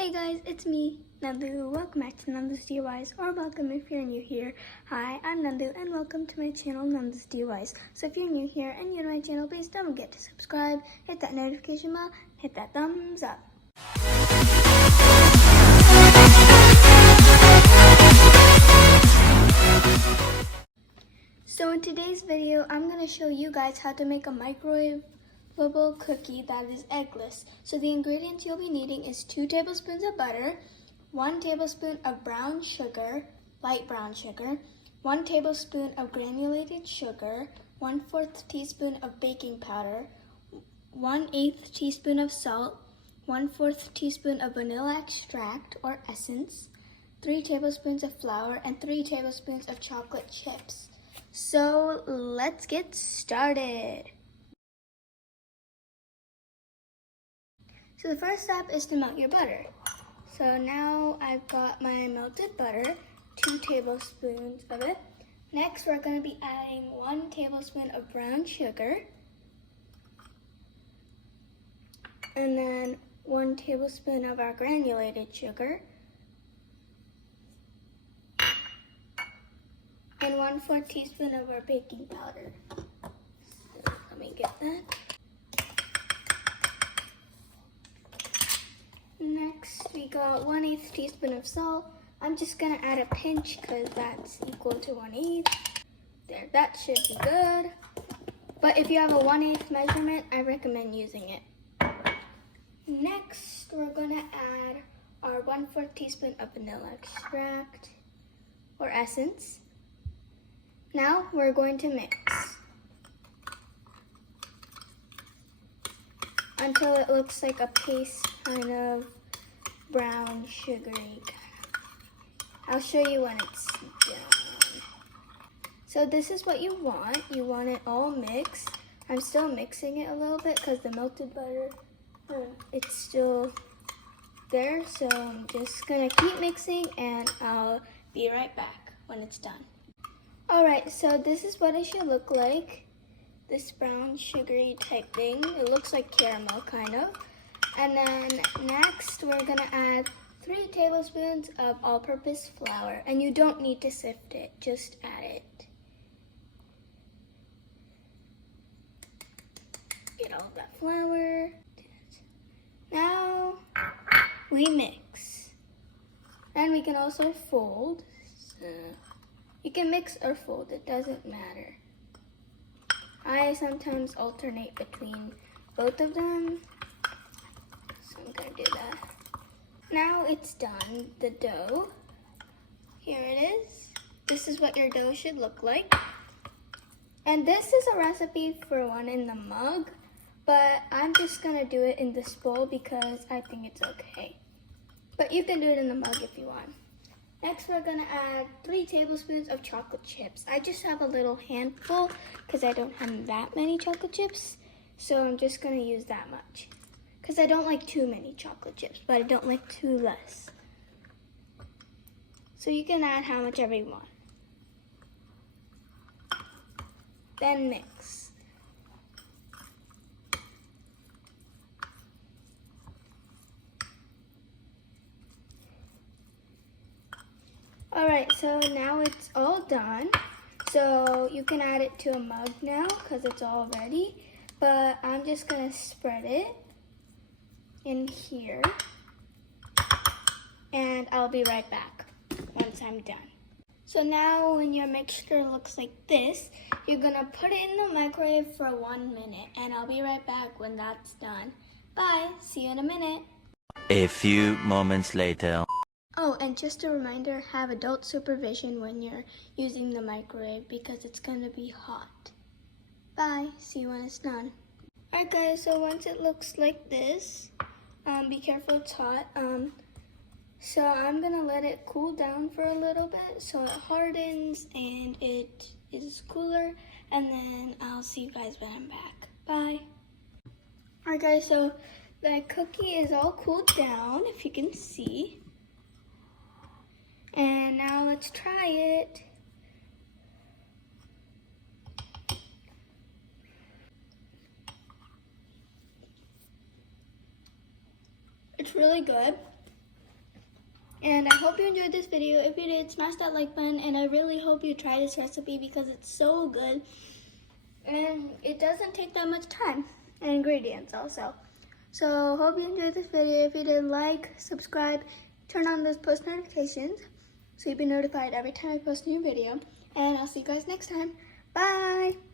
Hey guys, it's me, Nandu. Welcome back to Nandu's DIYs, or welcome if you're new here. Hi, I'm Nandu and welcome to my channel, Nandu's DIYs. So if you're new here and you're to my channel, please don't forget to subscribe, hit that notification bell, hit that thumbs up. So in today's video, I'm going to show you guys how to make a microwavable cookie that is eggless. So the ingredients you'll be needing is 2 tablespoons of butter, 1 tablespoon of brown sugar, light brown sugar, 1 tablespoon of granulated sugar, 1/4 teaspoon of baking powder, 1/8 teaspoon of salt, 1/4 teaspoon of vanilla extract or essence, 3 tablespoons of flour, and 3 tablespoons of chocolate chips. So let's get started. So the first step is to melt your butter. So now I've got my melted butter, 2 tablespoons of it. Next, we're going to be adding 1 tablespoon of brown sugar. And then 1 tablespoon of our granulated sugar. And 1/4 teaspoon of our baking powder. So let me get that. Next, we got 1/8 teaspoon of salt. I'm just gonna add a pinch because that's equal to 1/8. There, that should be good. But if you have a 1/8 measurement, I recommend using it. Next, we're gonna add our 1/4 teaspoon of vanilla extract or essence. Now we're going to mix until it looks like a paste, kind of brown, sugary kind of. I'll show you when it's done. So this is what you want. You want it all mixed. I'm still mixing it a little bit because the melted butter, it's still there. So I'm just gonna keep mixing and I'll be right back when it's done. Alright, so this is what it should look like. This brown sugary type thing. It looks like caramel kind of. And then next we're gonna add 3 tablespoons of all-purpose flour. And you don't need to sift it, just add it. Get all that flour. Now we mix. And we can also fold. So you can mix or fold, it doesn't matter. I sometimes alternate between both of them, so I'm gonna do that. Now it's done, the dough. Here it is. This is what your dough should look like. And this is a recipe for one in the mug, but I'm just gonna do it in this bowl because I think it's okay. But you can do it in the mug if you want. Next, we're gonna add 3 tablespoons of chocolate chips. I just have a little handful because I don't have that many chocolate chips. So I'm just gonna use that much. Because I don't like too many chocolate chips, but I don't like too less. So you can add how much ever you want. Then mix. Alright, so now it's all done. So you can add it to a mug now because it's all ready. But I'm just going to spread it in here. And I'll be right back once I'm done. So now when your mixture looks like this, you're going to put it in the microwave for 1 minute. And I'll be right back when that's done. Bye, see you in a minute. A few moments later. Oh, and just a reminder, have adult supervision when you're using the microwave because it's going to be hot. Bye, see you when it's done. Alright guys, so once it looks like this, be careful it's hot. So I'm going to let it cool down for a little bit so it hardens and it is cooler. And then I'll see you guys when I'm back. Bye. Alright guys, so the cookie is all cooled down, if you can see. And now let's try it. It's really good. And I hope you enjoyed this video. If you did, smash that like button, and I really hope you try this recipe because it's so good. And it doesn't take that much time and ingredients also. So hope you enjoyed this video. If you did, like, subscribe, turn on those post notifications so you'll be notified every time I post a new video. And I'll see you guys next time. Bye!